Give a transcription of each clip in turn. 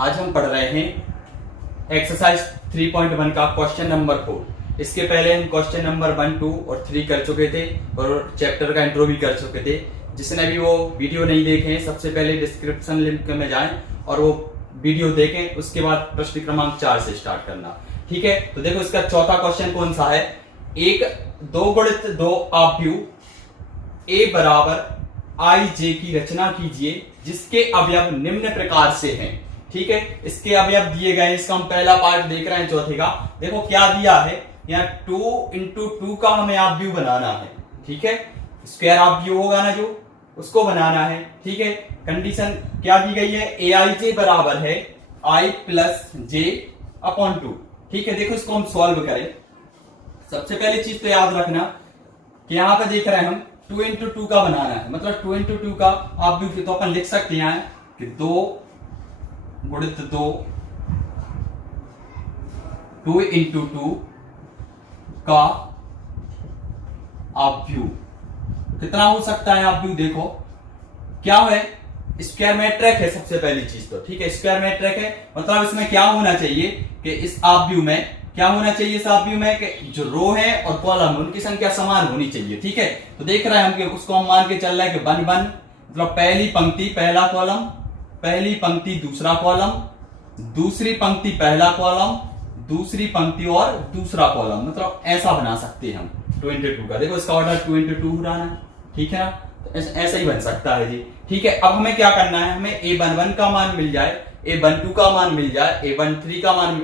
आज हम पढ़ रहे हैं एक्सरसाइज 3.1 का क्वेश्चन नंबर 4। इसके पहले हम क्वेश्चन नंबर 1, 2 और 3 कर चुके थे और चैप्टर का इंट्रो भी कर चुके थे। जिसने भी वो वीडियो नहीं देखे सबसे पहले डिस्क्रिप्शन लिंक में जाएं और वो वीडियो देखें, उसके बाद प्रश्न क्रमांक 4 से स्टार्ट करना। ठीक है, तो देखो इसका चौथा क्वेश्चन कौन सा है। एक दो गुणित दो आव्यूह ए बराबर आई जे की रचना कीजिए जिसके अवयव निम्न प्रकार से हैं। ठीक है, इसके अवयव दिए गए, इसका हम पहला पार्ट देख रहे हैं चौथे का। देखो क्या दिया है, यहाँ 2 into 2 का हमें आव्यूह बनाना है। ठीक है, स्क्वायर आव्यूह होगा ना जो, उसको बनाना है। ठीक है, कंडीशन क्या दी गई है, ए आई जे बराबर है आई प्लस जे अपॉन 2। ठीक है, देखो इसको हम सॉल्व करें। सबसे पहली चीज तो याद रखना कि यहां पर देख रहे हैं हम 2 into 2 का बनाना है, मतलब 2 into 2 का आव्यूह। तो अपन लिख सकते हैं कि 2 गुणित 2 2 into 2 का आव्यूह कितना हो सकता है आव्यूह। देखो क्या है, स्क्वायर मैट्रिक है सबसे पहली चीज तो। ठीक है, स्क्वायर मैट्रिक है, मतलब इसमें क्या होना चाहिए कि इस आव्यूह में क्या होना चाहिए, इस आव्यूह में कि जो रो है और कॉलम उनकी संख्या समान होनी चाहिए। ठीक है, तो देख रहे हैं हम कि उसको हम मान के चल रहे हैं कि 1 1, मतलब पहली पंक्ति पहला कॉलम, पहली पंक्ति दूसरा कॉलम, दूसरी पंक्ति पहला कॉलम, दूसरी पंक्ति और दूसरा कॉलम, मतलब ऐसा बना सकते हैं हम 2 into 2 का। देखो इसका ऑर्डर 2 into 2 हो रहा है। ठीक है ना, तो ऐसा ही बन सकता है जी। ठीक है, अब हमें क्या करना है, हमें a11 का मान मिल जाए, a12 का मान मिल जाए, a13 का मान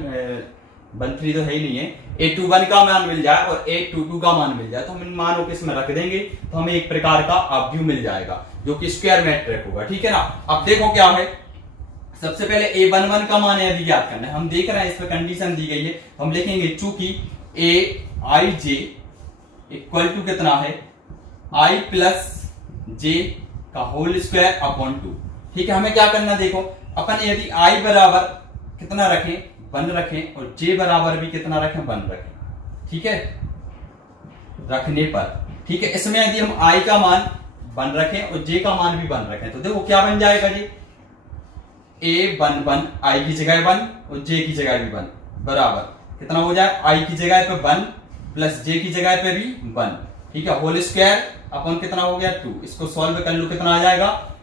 13 तो है ही नहीं है, a21 का मान मिल जाए और a22 का मान मिल जाए। तो हम इन मानों को इसमें रख देंगे तो हमें एक प्रकार का आव्यूह मिल जाएगा जो कि स्क्वायर मैट्रिक होगा। ठीक है ना, अब देखो क्या है, सबसे पहले a11 का मान यदि ज्ञात करना है, हम देख रहे हैं इस पर कंडीशन दी गई है, तो हम लिखेंगे चूंकि a I J equal to कितना है i प्लस जे का होल स्क्वायर अपॉन 2। ठीक है, हमें क्या करना, देखो अपन यदि i बराबर कितना रखें 1 रखें और j बराबर भी कितना रखें 1 रखें। ठीक है, रखने पर ठीक है, इसमें यदि हम i का मान 1 रखें और j का मान भी 1 रखें तो देखो क्या बन जाएगा जी, a11 i की जगह 1 और j की जगह भी 1 बराबर कितना हो जाए, i की जगह पे 1 प्लस j की जगह पे भी 1। ठीक है, होल स्क्वायर अपन कितना हो गया 2। इसको सॉल्व कर लो, कितना आ जाएगा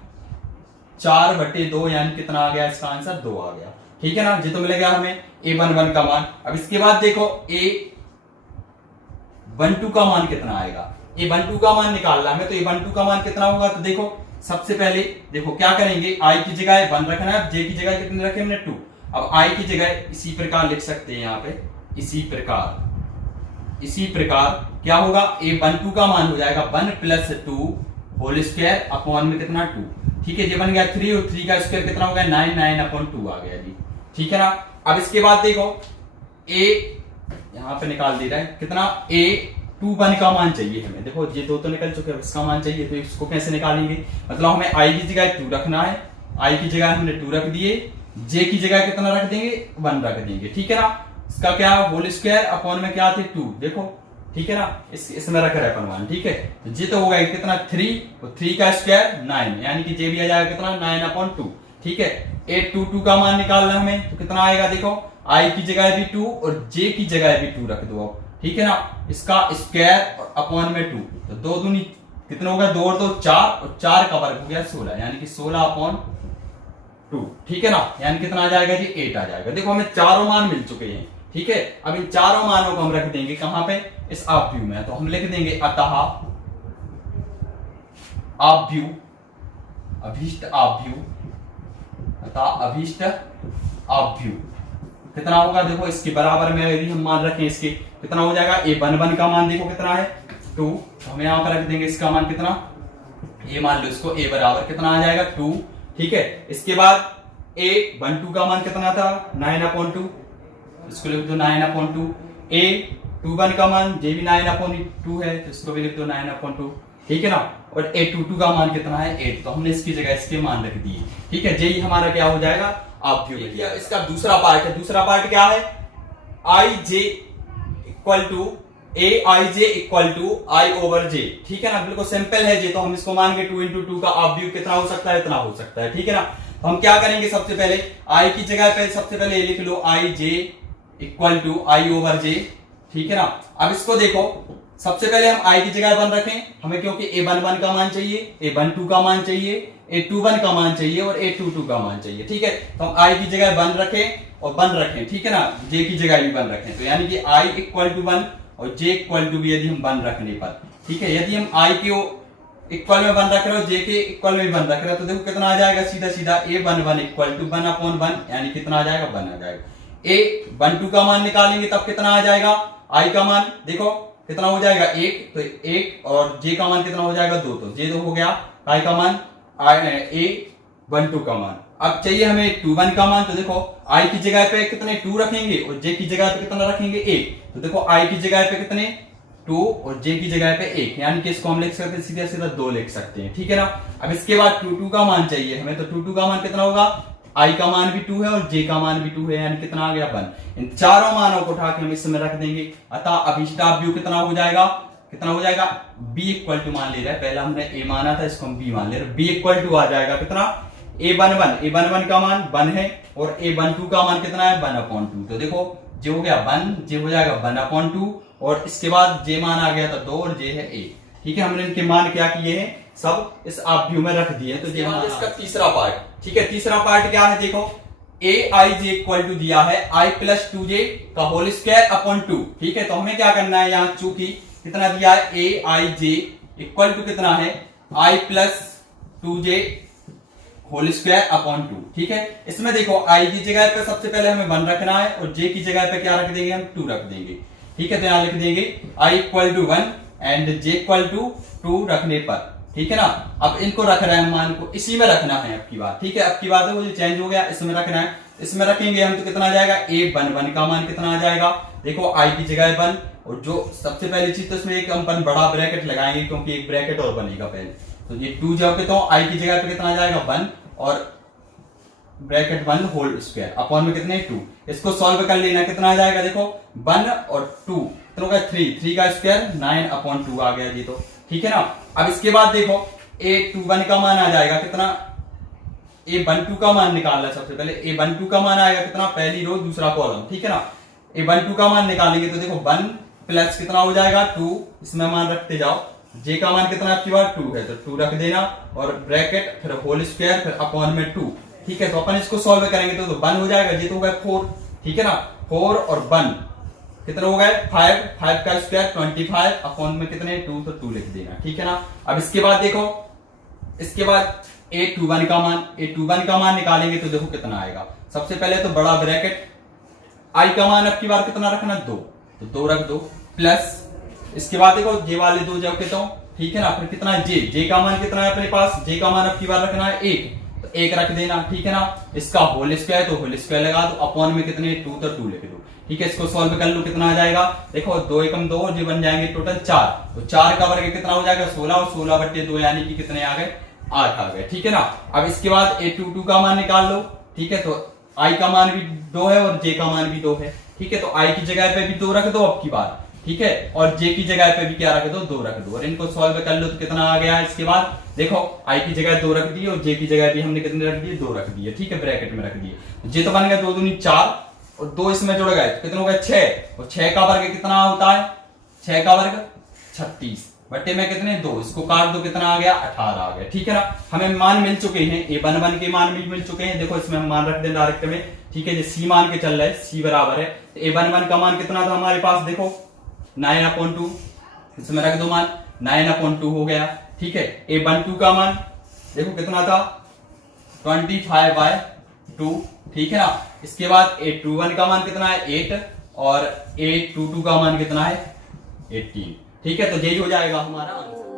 4/2, यानी कितना आ गया, इसका आंसर 2 आ गया। ठीक है ना जी, तो मिलेगा हमें a11 का मान। अब इसके बाद देखो a12 का मान कितना आएगा, a12 का मान निकालना है तो a12 का मान कितना होगा। तो देखो सबसे पहले देखो क्या करेंगे, i की जगह 1 रखना है, j की जगह कितने रखे हमने 2। अब i की जगह इसी प्रकार लिख सकते हैं यहाँ पे, इसी प्रकार क्या होगा, a12 का मान हो जाएगा 1 प्लस 2 होल स्क्वायर अपॉन में कितना 2। ठीक है, ये बन गया 3 और 3 का स्क्वायर कितना हो गया 9, 9 अपॉन 2 आ गया जी। ठीक है ना, अब इसके बाद देखो a यहां पे निकाल दे रहा है कितना, a21 का मान चाहिए हमें। देखो ये दो तो निकल चुके हैं, इसका मान चाहिए, तो इसको कैसे निकालेंगे, मतलब हमें i की जगह 2 रखना है, i की जगह हमने 2 रख दिए, j की जगह कितना रख देंगे 1 रख देंगे। ठीक है ना, इसका क्या होल स्क्वायर अपॉन में क्या थे 2। देखो ठीक है ना, इसमें रख रहे अपन मान। ठीक है, तो जी तो होगा कितना 3 और 3 का स्क्वायर 9, यानी कि जे भी आ जाएगा कितना 9 अपॉन 2। ठीक है, a22 का मान निकालना हमें तो कितना आएगा, देखो i की जगह भी 2 और j की जगह भी 2 रख दो। ठीक है ना, इसका स्क्वायर अपॉन में 2, तो 2 दूनी कितना होगा, 2 और 2 4 और 4 का वर्ग हो गया 16, यानी कि 16 अपॉन 2। ठीक है ना, यानी कितना आ जाएगा जी 8 आ जाएगा। देखो हमें चारों मान मिल चुके हैं। ठीक है, अब इन चारों मानों को हम रख देंगे कहां पे, इस आव्यूह में। तो हम लिख देंगे अतः आव्यूह, अभीष्ट आव्यूह, अतः अभीष्ट आव्यूह कितना होगा, देखो इसके बराबर में यदि हम मान रखें इसके कितना हो जाएगा, a11 का मान देखो कितना है 2, तो हम यहां पर रख देंगे इसका मान कितना, ये मान लो इसको a बराबर कितना आ जाएगा 2। ठीक है, इसके बाद a12 का मान कितना था 9 अपॉन 2, इसको लिख दो 9 अपॉन 2। a21 का मान जे भी 9 अपॉन 2 है, तो इसको भी लिख दो 9 अपॉन 2। ठीक है ना, और a22 का मान कितना है 8, तो हमने इसकी जगह इसके मान रख दिए। ठीक है, यही हमारा क्या हो जाएगा आव्यूह। इसका दूसरा पार्ट है, दूसरा पार्ट क्या है, i J equal to ai over j। ठीक है ना, बिल्कुल सिंपल है जी, तो हम इसको मान के 2 into 2 का आव्यूह कितना हो सकता है, इतना हो सकता है। ठीक है ना, तो हम क्या करेंगे, सबसे पहले आई की जगह पे सबसे पहले ये लिख लो आई जे इक्वल टू आई ओवर जे, ठीक है ना। अब इसको देखो, सबसे पहले हम आई की जगह 1 रखें, हमें क्योंकि a11 का मान चाहिए, a12 का मान चाहिए, a21 का मान चाहिए और a22 का मान चाहिए, ठीक है। तो हम आई की जगह 1 रखें और 1 रखें, ठीक है ना, जे की जगह भी 1 रखें, तो यानी कि आई इक्वल टू 1 और जे इक्वल टू भी यदि हम 1 रखने पर, ठीक है। यदि हम आई के इक्वल में 1 रख रहे हो, जे के इक्वल में 1 रख रहे हो, तो देखो कितना आ जाएगा, सीधा सीधा a11 इक्वल टू 1/1, यानी कितना आ जाएगा, 1 आ जाएगा। a12 का मान निकालेंगे तब कितना आ जाएगा, आई का मान देखो कितना हो जाएगा 1, तो 1 और जे का मान कितना हो जाएगा 2, तो जे 2 हो गया, आई का मान a12 का मान। अब चाहिए हमें 21 का मान, तो देखो आई की जगह पे कितने 2 रखेंगे और जे की जगह पे कितना रखेंगे 1, तो देखो आई की जगह पे कितने 2 और जे की जगह पे 1, यानी कि इसको हम लिख सकते हैं सीधा सीधा 2 लिख सकते हैं, ठीक है ना। अब इसके बाद 22 का मान चाहिए हमें, तो 22 का मान कितना होगा, आई का मान भी 2 है और जे का मान भी 2 है, यानी कितना आ गया 1। इन चारों मानों को उठा के हम इसमें रख देंगे, अतः अब स्टाफ व्यू कितना हो जाएगा, कितना हो जाएगा, बी इक्वल टू मान ले रहा है, पहला हमने ए माना था, इसको हम बी मान ले रहे हैं, बी इक्वल टू आ जाएगा कितना, a11 का मान 1 है और a12 का मान कितना है 1/2, तो देखो जे हो गया 1, जे हो जाएगा 1/2 और इसके बाद जे मान आ गया था 2 और जे है 1, ठीक है। हमने इनके मान क्या किए हैं, सब इस आप व्यू में रख दिए, तो ये इसका तीसरा पार्ट, ठीक है। तीसरा पार्ट क्या है, देखो ए आई जे इक्वल टू दिया है आई प्लस 2j का होल स्क्वायर अपॉन 2, ठीक है। तो हमें क्या करना है, यहाँ चूंकि कितना दिया है ए आई जे इक्वल टू कितना है i plus 2j whole square upon 2, ठीक है। इसमें देखो आई की जगह पे सबसे पहले हमें 1 रखना है और जे की जगह पे क्या रख देंगे, हम 2 रख देंगे, ठीक है। तो यहां लिख देंगे i equal to 1 and j equal to 2 रखने पर, ठीक है ना। अब इनको रख रहे हैं मान को इसी में रखना है अब की बात, ठीक है। अब की बात है वो जो चेंज हो गया इसमें रखना है, इसमें रखेंगे हम तो कितना आ जाएगा, a11 का मान कितना आ जाएगा, देखो आई की जगह 1 और जो सबसे पहली चीज तो इसमें एक अपन बड़ा ब्रैकेट लगाएंगे क्योंकि एक ब्रैकेट और बनेगा पहले, तो ये 2 जाओगे तो आई की जगह पे कितना आ जाएगा 1 और ब्रैकेट 1 होल स्क्वायर अपॉन में कितने 2, इसको सॉल्व कर लेना, कितना आ जाएगा देखो 1 और 2 कितना होगा 3 का स्क्वायर 9/2 आ गया जी, तो ठीक है ना। अब इसके बाद देखो a21 का मान आ जाएगा कितना, a12 का मान निकालना है सबसे पहले, a12 का मान आएगा कितना, पहली रो दूसरा कॉलम, ठीक है ना। a12 का मान निकालेंगे तो देखो 1 प्लस कितना हो जाएगा 2, इसमें मान रखते जाओ, जे का मान कितना आपकी बार 2 है तो 2 रख देना और ब्रैकेट फिर होल स्क्वायर फिर अपॉन में 2, ठीक है। तो अपन इसको सॉल्व करेंगे तो 1 हो जाएगा, जे तो होगा 4, ठीक है ना। 4 और 1 कितना हो गए 5 का स्क्वायर 25 अपॉन में कितने 2, तो 2 लिख देना, ठीक है ना। अब इसके बाद देखो, इसके बाद a21 का मान निकालेंगे तो देखो कितना आएगा, सबसे पहले तो बड़ा ब्रैकेट आई का मान अब की बार कितना रखना 2, तो 2 रख दो प्लस इसके बाद देखो जे वाले 2 जब कहता हूं, ठीक है ना। फिर कितना है जे का मान कितना है अपने पास, जे का मान अब की बार रखना है 1, तो 1 रख देना, ठीक है ना। इसका होल स्क्वायर तो होल स्क्वायर लगा दो अपॉन में कितने 2, तो 2 लिख दो, ठीक है। इसको सॉल्व कर लो, कितना आ जाएगा देखो 2 एकम 2 और जो बन जाएंगे टोटल 4, तो 4 का वर्ग कितना हो जाएगा 16 और 16/2 यानी कि कितने आ गए 8 आ गए, ठीक है ना। अब इसके बाद a22 का मान निकाल लो, ठीक है। तो आई का मान भी 2 है और जे का मान भी 2 है, ठीक है। तो आई की जगह पे भी 2 रख दो अब की बार, ठीक है, और जे की जगह पे भी क्या रख दो 2 रख दो और इनको सॉल्व कर लो तो कितना आ गया। इसके बाद देखो आई की जगह 2 रख दिए और जे की जगह भी हमने कितने रख दिए 2 रख दिए, ठीक है, ब्रैकेट में रख दिए। जे तो बन गया 2 दूनी 4 और 2 इसमें जुड़ गए तो कितना हो गया 6 और 6 का वर्ग कितना होता है, 6 का वर्ग 36 बट्टे में कितने 2, इसको काट दो कितना आ गया 18 आ गया, ठीक है ना। हमें मान मिल चुके हैं, a11 के मान भी मिल चुके हैं, देखो इसमें हम मान रख दें डायरेक्ट में, ठीक है। जो सी मान के चल रहा है सी बराबर है a11 का मान कितना था हमारे पास देखो 9/2, इसमें रख दो मान 9/2 हो गया, ठीक है। a12 का मान देखो कितना था 25/2, ठीक है ना। इसके बाद a21 का मान कितना है 8 और a22 का मान कितना है 18, ठीक है। तो यही हो जाएगा हमारा आंसर।